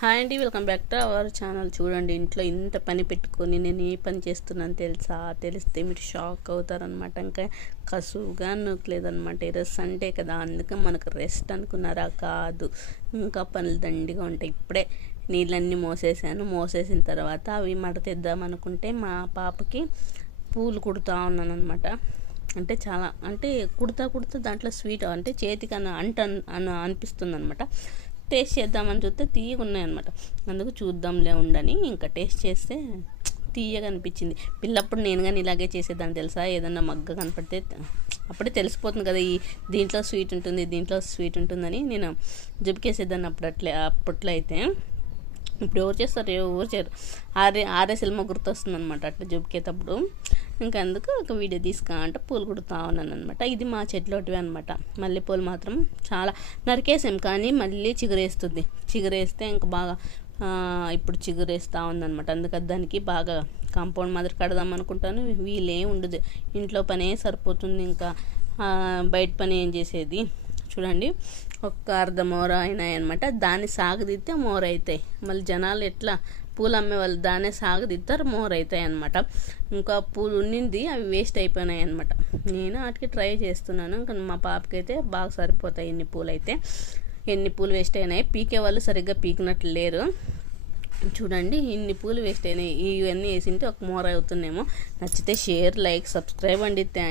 Hi అండి, welcome back to our channel. చూడండి, ఇంట్లో ఇంత పని పెట్టుకొని నేను ఏ పని చేస్తున్నాను తెలిస్తే మీరు షాక్ అవుతారనమాట. ఇంకా కసువుగా నూకలేదనమాట. ఈరోజు సండే కదా, అందుకే మనకు రెస్ట్ అనుకున్నారా? కాదు, ఇంకా పనులు దండిగా ఉంటాయి. ఇప్పుడే నీళ్ళన్నీ మోసేసిన తర్వాత అవి మడతేద్దాం అనుకుంటే మా పాపకి పూలు కుడుతూ ఉన్నాను అనమాట. అంటే కుడతా దాంట్లో స్వీట్ అంటే చేతికి అనిపిస్తుంది అనమాట. టేస్ట్ చేద్దామని చూస్తే తీయగా ఉన్నాయన్నమాట. అందుకు చూద్దాంలే ఉండని ఇంకా టేస్ట్ చేస్తే తీయగా అనిపించింది. పిల్లప్పుడు నేను కానీ ఇలాగే చేసేదాన్ని తెలుసా. ఏదన్నా మగ్గ కనపడితే అప్పుడే తెలిసిపోతుంది కదా, దీంట్లో స్వీట్ ఉంటుందని నేను జుబికేసేదాన్ని అప్పట్లో అయితే. ఇప్పుడు ఎవరు చేస్తారు? ఎవరు చేయరు. ఆరే సినిమా గుర్తొస్తుంది అనమాట అట్లా జుబికేటప్పుడు. ఇంకా అందుకు ఒక వీడియో అంటే పూలు కుడుతూ ఉన్నాను అనమాట. ఇది మా చెట్లోటివి అనమాట. మల్లెపూలు మాత్రం చాలా నరికేసాం, కానీ మళ్ళీ చిగురేస్తే ఇంకా బాగా ఇప్పుడు చిగురేస్తూ ఉందనమాట. అందుకని దానికి బాగా కాంపౌండ్ మాదిరి కడదాం అనుకుంటాను. వీలే ఉండదు, ఇంట్లో పనే సరిపోతుంది. ఇంకా బయట పని ఏం చేసేది. చూడండి, ఒక్క అర్ధ మోర అయినాయి అనమాట. దాన్ని సాగదీస్తే మోర అవుతాయి. మళ్ళీ జనాలు ఎట్లా పూలు అమ్మే వాళ్ళు దాన్నే సాగదీస్తారు, మోర అవుతాయి అనమాట. ఇంకా పూలు ఉండింది, అవి వేస్ట్ అయిపోయినాయి అనమాట. నేను వాటికి ట్రై చేస్తున్నాను. ఇంకా మా పాపకి అయితే బాగా సరిపోతాయి ఎన్ని పూలు వేస్ట్ అయినాయి. పీకే వాళ్ళు సరిగ్గా పీకినట్లు లేరు. చూడండి, ఇన్ని పూలు వేస్ట్ అయినాయి. ఇవన్నీ వేసింటే ఒక మోర అవుతున్నాయేమో. నచ్చితే షేర్, లైక్, సబ్స్క్రైబ్ అండి. థ్యాంక్